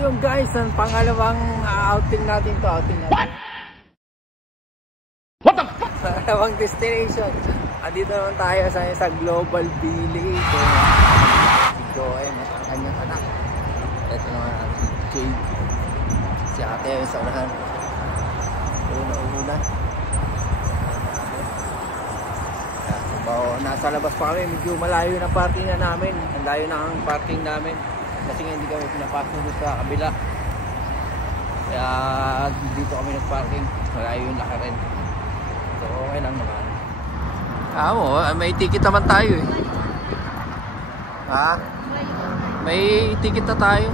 yung guys, ang pangalawang outing natin to. What the fuck? Pangalawang destination. Andito naman tayo sa Global Village. Si Joem at ang kanyang anak. Ito naman si Jade. Si ate yung sa unahan. Una. Nasa labas pa kami, medyo malayo na parking na namin. Ang layo na ang parking namin. Kasi nga hindi kami pinapasok sa kabila. Kaya dito kami nagparking. Malayo yung lakarin. So okay lang naman. May ticket naman tayo eh. Ha? May ticket na tayo.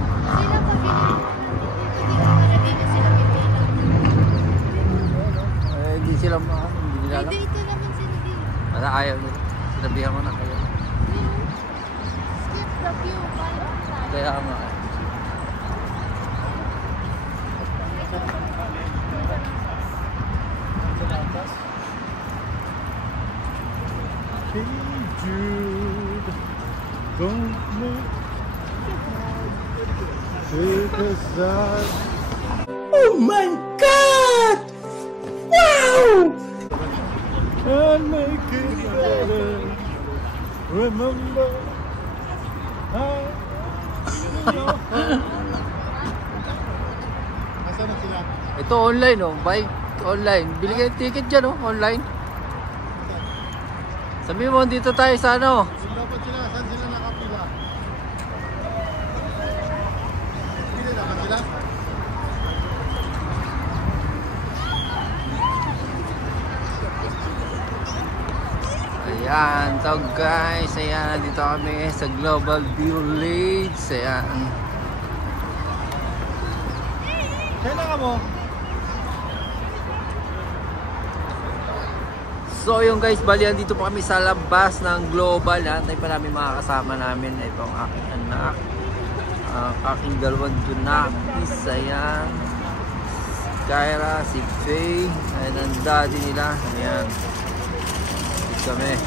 Hindi sila hindi nila alam. Wala, ayaw nila. Sinabihan mo na kayo. Skip the queue. Kaya nga. Hey Jude, don't take a side. Oh my God! Wow! And make it better. Remember, Ito online oh, buy online. Bili kayo ticket dyan oh, online. Sabi mo, dito tayo sa ano? dapat sila, saan sila nakapila? Pili dapat sila? Ayan, so guys, ayan, dito kami sa Global Village. Ayan. Kailangan mo? So yung guys, bali dito po kami sa labas ng Global. Antay pa namin mga kasama namin. Ito ang aking anak, aking dalawang junakis. Ayan, si Kyra, si Faye. Ayan ang daddy nila. Ayan, dito kami.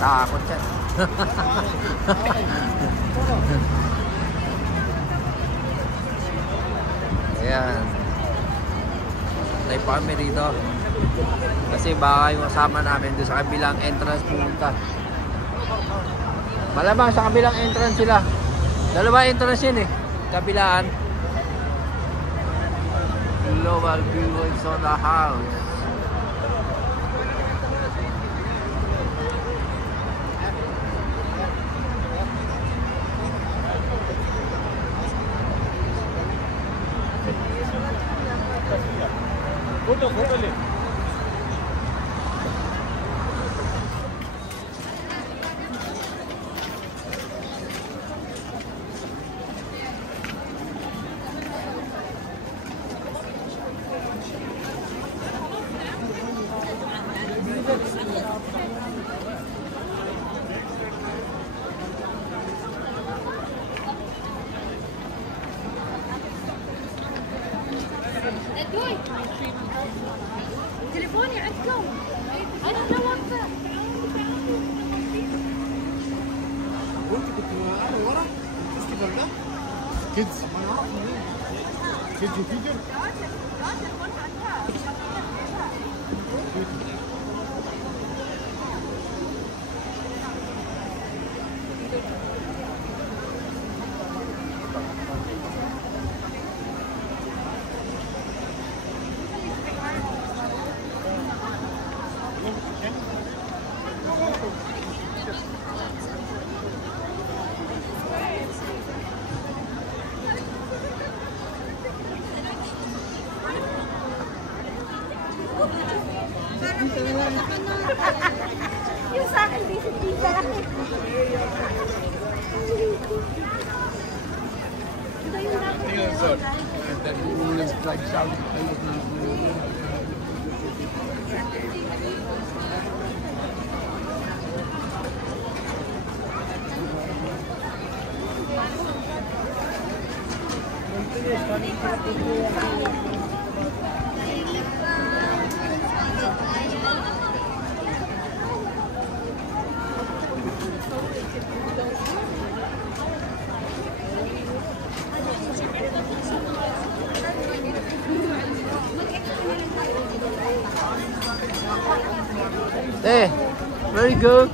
Takot yan. Ayan, tayo pa kami rito kasi baka yung kasama namin doon sa kabilang entrance pumunta. Malamang sa kabilang entrance sila. Dalawa entrance yun eh, kabilaan. Global Village on the house. Foto le. تليفوني عندكم انا جاوبته وانت كنت قاعده ورا الفيستيفال ده كيدز ما نعرف منين كيدز وفيديو yung sa akin, busy lang eh. Ito yung Very good.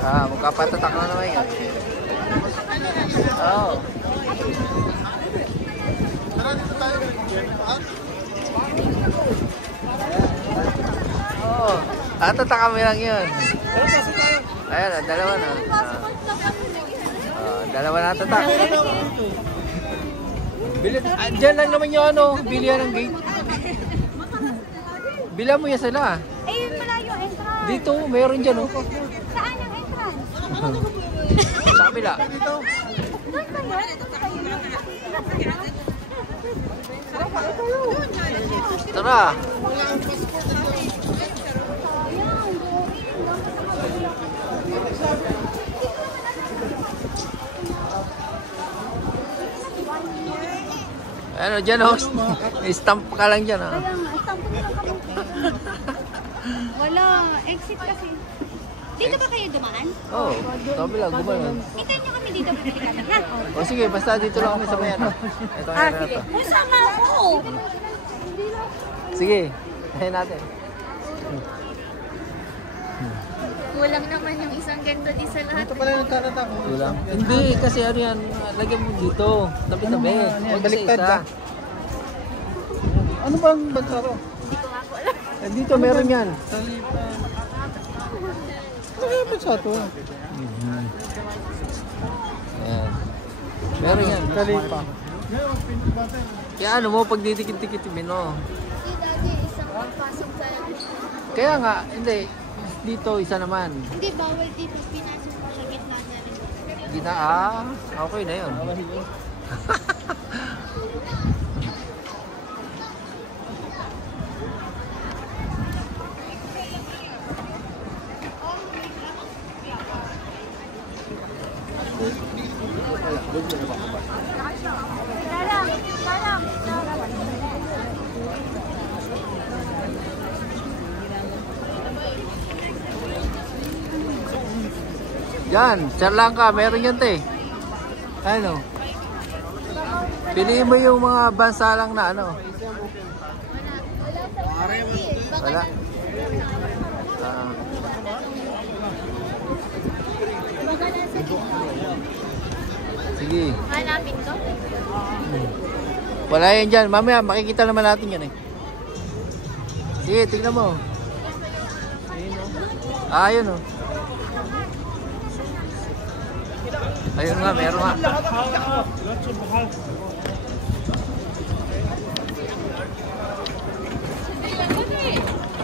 Magkapatatak na naman yan. Oo. Tara, dito tayo. Oo. Tatak kami lang yun. Ayan, dalawa na. Dalawa na tatak. Diyan lang naman yung bilihan ng gate. Bila mo yan sila. Ayun pala yung entrance. Dito, meron dyan. Saan yung entrance? Sa kabila. Doon ba yan? Tara. Ano dyan, Hox? Stamp ka lang dyan, ha? Kaya nga, stampo na lang kami. Wala, exit kasi. Dito ba kayo dumaan? Oo, sabi lang, gumanon. Hintayin nyo kami dito, bibili kami, ha? O sige, basta dito lang kami sa mayan. Ito nga na ito. Masama ako! Sige, tayo natin. Kulang naman yung isang ganito di sa lahat. Ito pala yung nagtatatak. Kulang. Hindi, kasi ano yan, lagyan mo dito. Tabi-tabi. Huwag Baliktad isa. ba? Ano bang bansa to? Hindi ko nga po alam. Dito meron yan. Talipa. Ano yung bansa to? Ayan. Meron yan. Talipa. Kaya ano mo, pag didikit-dikit mo, no? Hindi lagi isang pasok sa Kaya nga, hindi. Dito, isa naman. Hindi, bawal dito. Pinasok mo sa gitna na rin. Gina, okay na yun. Yan, Sri Lanka, meron yan te. Ano? Piliin mo yung mga bansa lang na ano. Wala. Sige. Hanapin ko? Wala yan dyan. Mamaya makikita naman natin yan eh. Sige, tingnan mo. Ayun oh. Ayun nga, meron nga.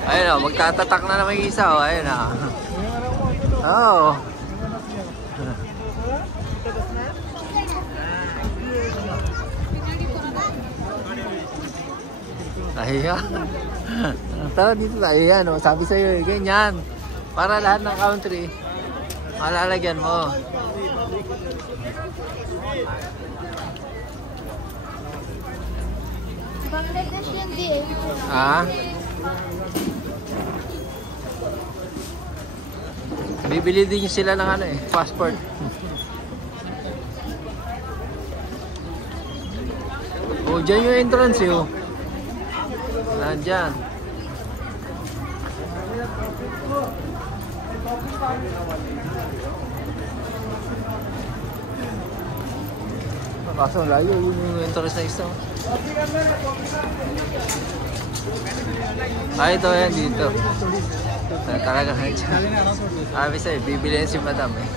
Ayun o, magtatatak na naman yung isa o. Ayun o. Oo. Ayan. Tara dito tayo yan o. Sabi sa'yo eh, ganyan. Para lahat ng country, malalagyan mo. Bangladesh yan di eh. Bibili din sila ng ano eh, passport. Oh, dyan yung entrance eh. Oh. Nandyan. Kaso layo yung entrance na isa. Ito yan dito. Talaga nga dyan. Sabi sa'yo, bibili si madam eh.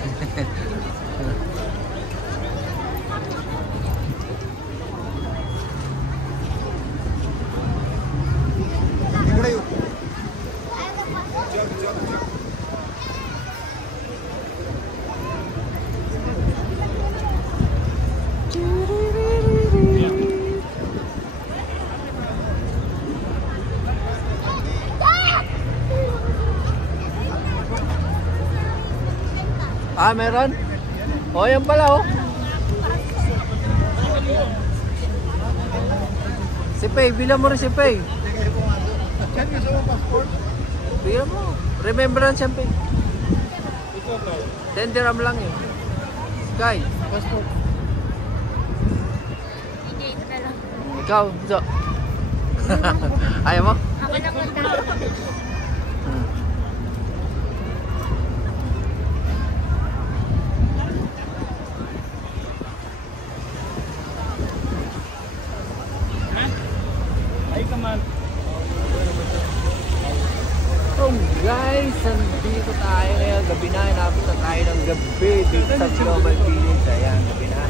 Meron? O, yan pala, oh. Si Pei, bilang mo rin si Pei. Bilang mo. Remembrance yan, Pei. 10 dirham lang yun. Sky. Passport. Ikaw, so. Ayaw mo? Ako na punta. naman. So guys, nandito tayo ngayon. Gabi na, inabot na tayo ng gabi dito sa Global Village. Ayan, gabi na.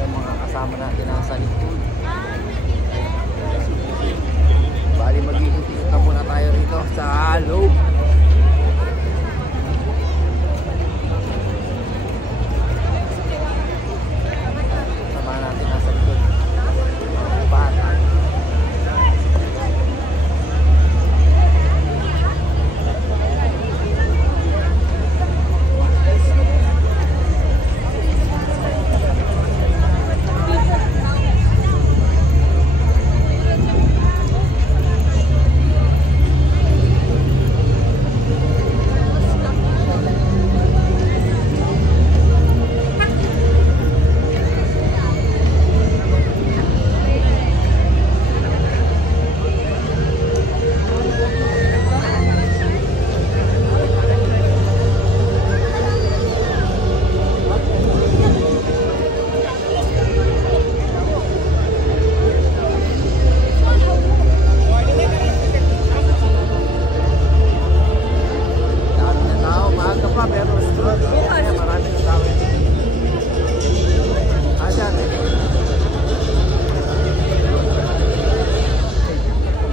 Yung mga kasama natin nasa likod. Bali mag-iikot na muna tayo rito sa loob. Sama natin nasa likod. Bata.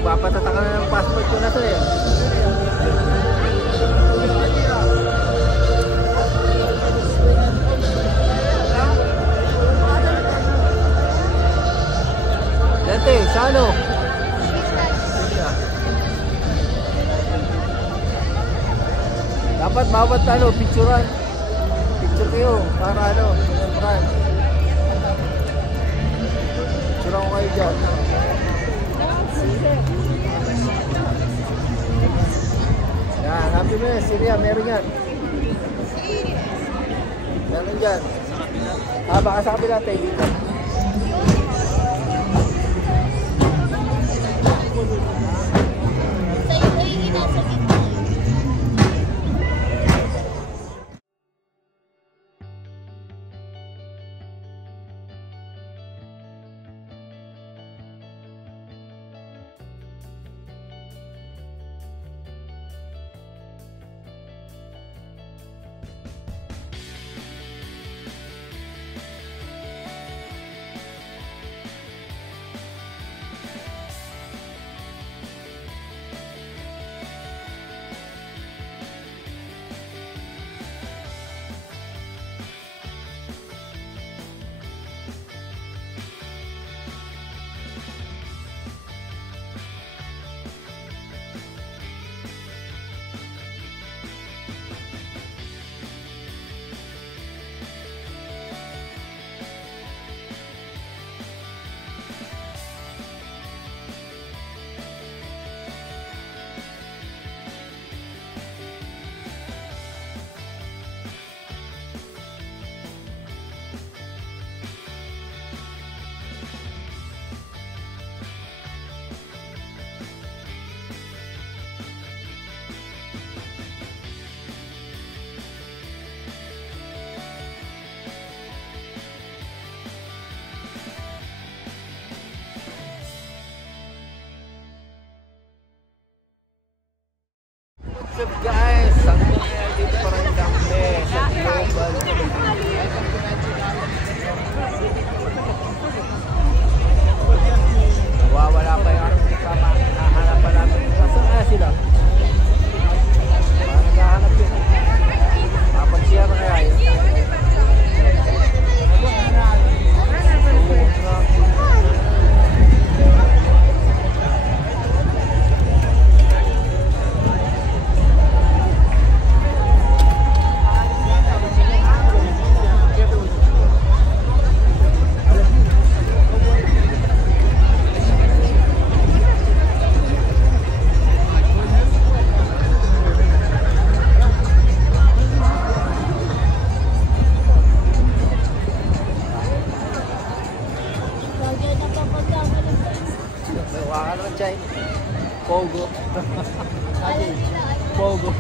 Papatata ka na ng passport ko na to eh. Dante, sa ano? Dapat bawat ano, picturean. Picture kayo para ano, pinuntahan. Picturean ko kayo dyan. Yan, happy mo yan, Syria, meron yan. Meron dyan. Baka sa kapila tayo dito. What's up guys? Sakto na dito pa rin kami sa Global Village. Wawala pa yung anong kasama. Nahanap pa namin. Saan kaya sila? Parang naghahanap yun. Kapag-share na kaya yun. Waka naman siya eh. Pogo. Pogo.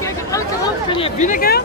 Kijk, het elke hoofd kun je binnen gaan.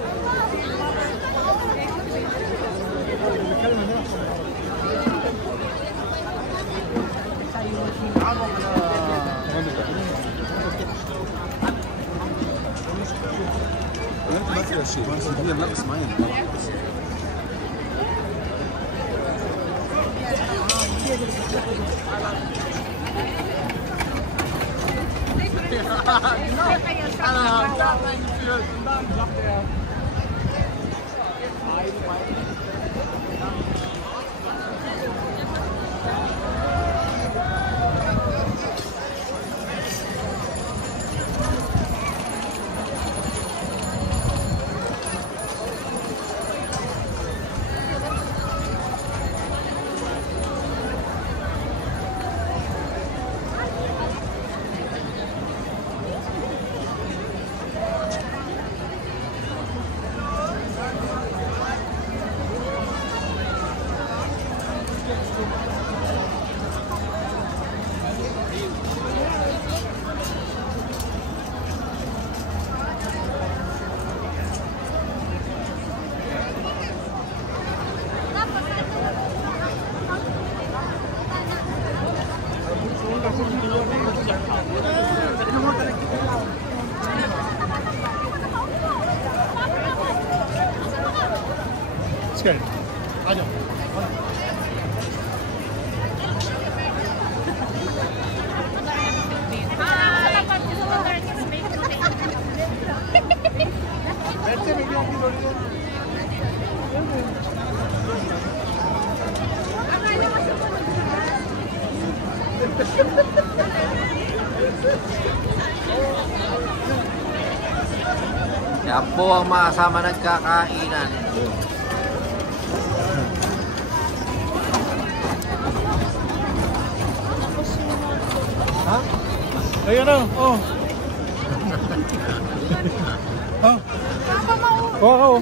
Scared. आ जाओ. बैठते वीडियो की थोड़ी Yan po ang mga kasama nagkakainan. Ha? Ayan na, oh. Ha? Oo.